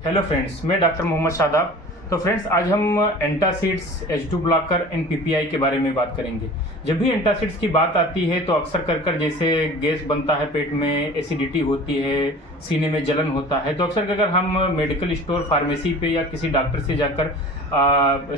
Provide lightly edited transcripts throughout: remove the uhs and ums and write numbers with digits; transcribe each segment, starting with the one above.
Hello friends, मैं doctor Mohammad Shadab. तो friends, आज हम antacids, H2 blocker and PPI के बारे में बात करेंगे। जब भी एंटासिड्स की बात आती है तो अक्सर कर जैसे गैस बनता है, पेट में एसिडिटी होती है, सीने में जलन होता है, तो अक्सर अगर हम मेडिकल स्टोर, फार्मेसी पे या किसी डॉक्टर से जाकर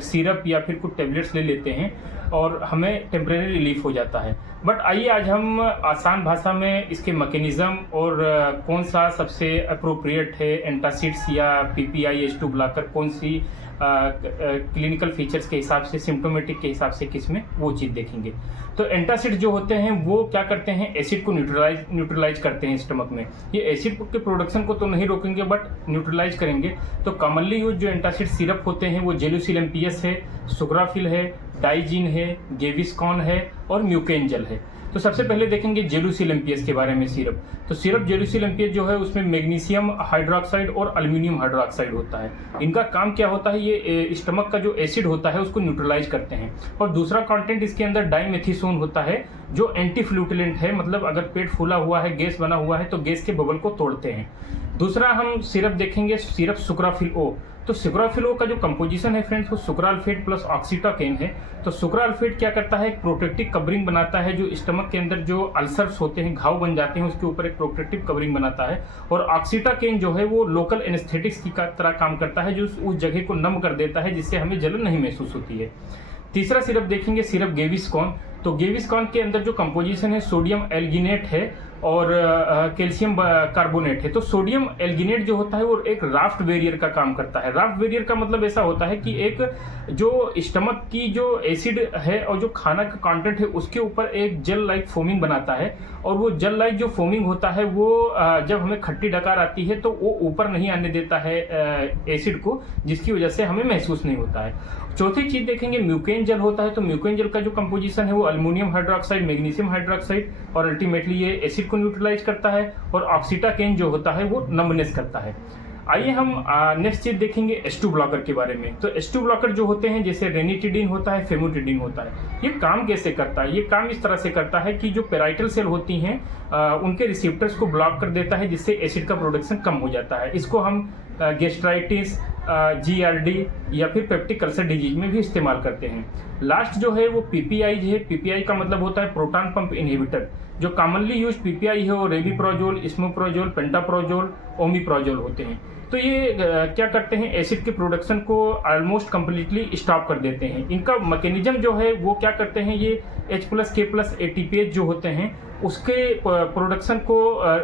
सिरप या फिर कुछ टेबलेट्स ले लेते हैं और हमें टेम्परेरी रिलीफ हो जाता है। बट आइए आज हम आसान भाषा में इसके मैकेनिज्म और कौन सा सबसे अप्रोप्रिएट है एंटासिड्स या पीपीआई H2 ब्लॉकर, कौन सी क्लिनिकल फीचर्स के हिसाब से, सिम्टोमेटिक के हिसाब से किसमें, वो चीज़ देखेंगे। तो एंटासिड जो होते हैं वो क्या करते हैं, एसिड को न्यूट्रलाइज करते हैं स्टमक में। ये एसिड के प्रोडक्शन को तो नहीं रोकेंगे बट न्यूट्रलाइज करेंगे। तो कॉमनली यूज जो एंटासिड सिरप होते हैं वो जेलुसिल एमपीएस है, सुग्राफिल है, डाइजीन है, गेविस्कॉन है और म्यूकेंजल है। तो सबसे पहले देखेंगे जेलुसिल एमपीएस के बारे में। सिरप तो सिरप जेलुसिल एमपीएस जो है उसमें मैग्नीशियम हाइड्रोक्साइड और एल्युमिनियम हाइड्रोक्साइड होता है। इनका काम क्या होता है, ये स्टमक का जो एसिड होता है उसको न्यूट्रलाइज करते हैं। और दूसरा कंटेंट इसके अंदर डाइमेथिसोन होता है जो एंटी फ्लूटिलेंट है, मतलब अगर पेट फूला हुआ है, गैस बना हुआ है तो गैस के बबल को तोड़ते हैं। दूसरा हम सिरप देखेंगे, सिरप सुक्राफिल ओ। तो सुक्राफिल ओ का जो कंपोजिशन है फ्रेंड्स वो सुक्राल्फेट प्लस ऑक्सीटाकेन है। तो सुक्राल्फेट क्या करता है, एक प्रोटेक्टिव कवरिंग बनाता है जो स्टमक के अंदर जो अल्सर्स होते हैं, घाव बन जाते हैं, उसके ऊपर एक प्रोटेक्टिव कवरिंग बनाता है। और ऑक्सीटाकेन जो है वो लोकल एनेस्थेटिक्स की तरह काम करता है, जो उस जगह को नम कर देता है जिससे हमें जलन नहीं महसूस होती है। तीसरा सिरप देखेंगे, सिरप गेविस्कॉन। तो गेविस्कॉन के अंदर जो कंपोजिशन है सोडियम एल्गिनेट है और कैल्शियम कार्बोनेट है। तो सोडियम एल्गिनेट जो होता है वो एक राफ्ट बैरियर का काम करता है। राफ्ट बैरियर का मतलब ऐसा होता है कि एक जो स्टमक की जो एसिड है और जो खाना का कंटेंट है उसके ऊपर एक जेल लाइक फोमिंग बनाता है। और वो जेल लाइक जो फोमिंग होता है वो जब हमें खट्टी डकार आती है तो वो ऊपर नहीं आने देता है एसिड को, जिसकी वजह से हमें महसूस नहीं होता है। चौथी चीज देखेंगे, म्यूकेन जेल होता है। तो म्यूकेन जेल का जो कंपोजिशन है वो अल्युमिनियम हाइड्रोक्साइड, मैग्नीशियम हाइड्रोक्साइड और अल्टीमेटली ये एसिड को न्यूट्रलाइज करता है। और ऑक्सीटाकेन जो होता है वो नम्बनेस करता है। आइए हम नेक्स्ट चीज देखेंगे H2 ब्लॉकर के बारे में। तो H2 ब्लॉकर जो होते हैं जैसे रेनिटिडीन होता है, फेमोटिडीन होता है, ये काम कैसे करता है? ये काम इस तरह से करता है कि जो पेराइटल सेल होती हैं उनके रिसेप्टर्स को ब्लॉक कर देता है जिससे एसिड का प्रोडक्शन कम हो जाता है। इसको हम गैस्ट्राइटिस, GERD या फिर पेप्टिक अल्सर डिजीज में भी इस्तेमाल करते हैं। लास्ट जो है वो पीपीआई है। पीपीआई का मतलब होता है प्रोटॉन पंप इनहिबिटर। जो कॉमनली यूज पीपीआई है वो रेबिप्रोजोल, स्मोप्रोजोल, पेंटाप्रोजोल, ओमिप्रोजोल होते हैं। तो ये क्या करते हैं, एसिड के प्रोडक्शन को ऑलमोस्ट कंप्लीटली स्टॉप कर देते हैं। इनका मैकेनिज्म जो है वो क्या करते हैं, ये H+K+ ATPase जो होते हैं उसके प्रोडक्शन को,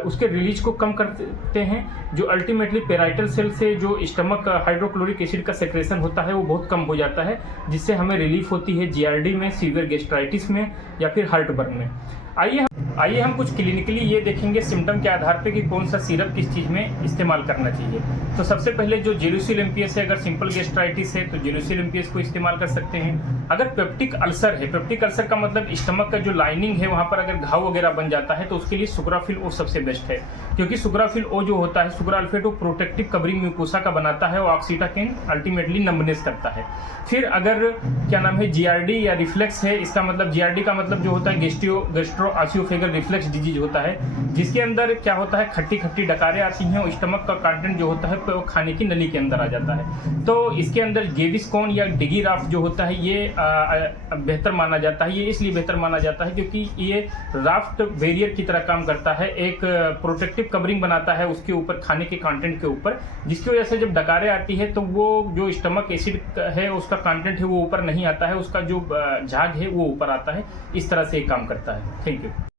उसके रिलीज को कम करते हैं, जो अल्टीमेटली पेराइटल सेल से जो स्टमक हाइड्रोक्लोरिक एसिड का सेक्रेशन होता है वो बहुत कम हो जाता है, जिससे हमें रिलीफ होती है GERD में, सीवियर गैस्ट्राइटिस में या फिर हार्टबर्न में। आइए हम कुछ क्लिनिकली ये देखेंगे सिम्टम के आधार पे कि कौन सा सिरप किस चीज़ में इस्तेमाल करना चाहिए। तो सबसे पहले जो जेलुसिल एमपीएस है, अगर सिंपल गैस्ट्राइटिस है तो जेलुसिल एमपीएस को इस्तेमाल कर सकते हैं। अगर पेप्टिक अल्सर है, पेप्टिक अल्सर का मतलब स्टमक का जो लाइनिंग है वहाँ पर अगर घाव वगैरह बन जाता है तो उसके लिए सुग्राफिल ओ सबसे बेस्ट है, क्योंकि सुग्राफिल ओ जो होता है, सुग्राल्फेट वो प्रोटेक्टिव कवरिंग म्यूकोसा का बनाता है और ऑक्सीटाकेन अल्टीमेटली नम्बनेस करता है। फिर अगर क्या नाम है GERD या रिफ्लेक्स है, इसका मतलब GERD का मतलब जो होता है गैस्ट्रोएसोफेगल रिफ्लेक्स डिजीज होता है, जिसके अंदर क्या होता है, खट्टी खट्टी डकारें आती हैं और स्टमक का कंटेंट जो होता है वो खाने की नली के अंदर आ जाता है। तो इसके अंदर गेविस्कॉन या डिगीराफ्ट जो होता है ये बेहतर माना जाता है। ये इसलिए बेहतर माना जाता है क्योंकि ये राफ्ट बैरियर की तरह काम करता है, एक प्रोटेक्टिव कवरिंग बनाता है उसके ऊपर, खाने के कंटेंट के ऊपर, जिसकी वजह से जब डकारें आती है तो वो जो स्टमक एसिड है उसका कंटेंट है वो ऊपर नहीं आता है, उसका जो झाग है वो ऊपर आता है। इस तरह से काम करता है। Thank you.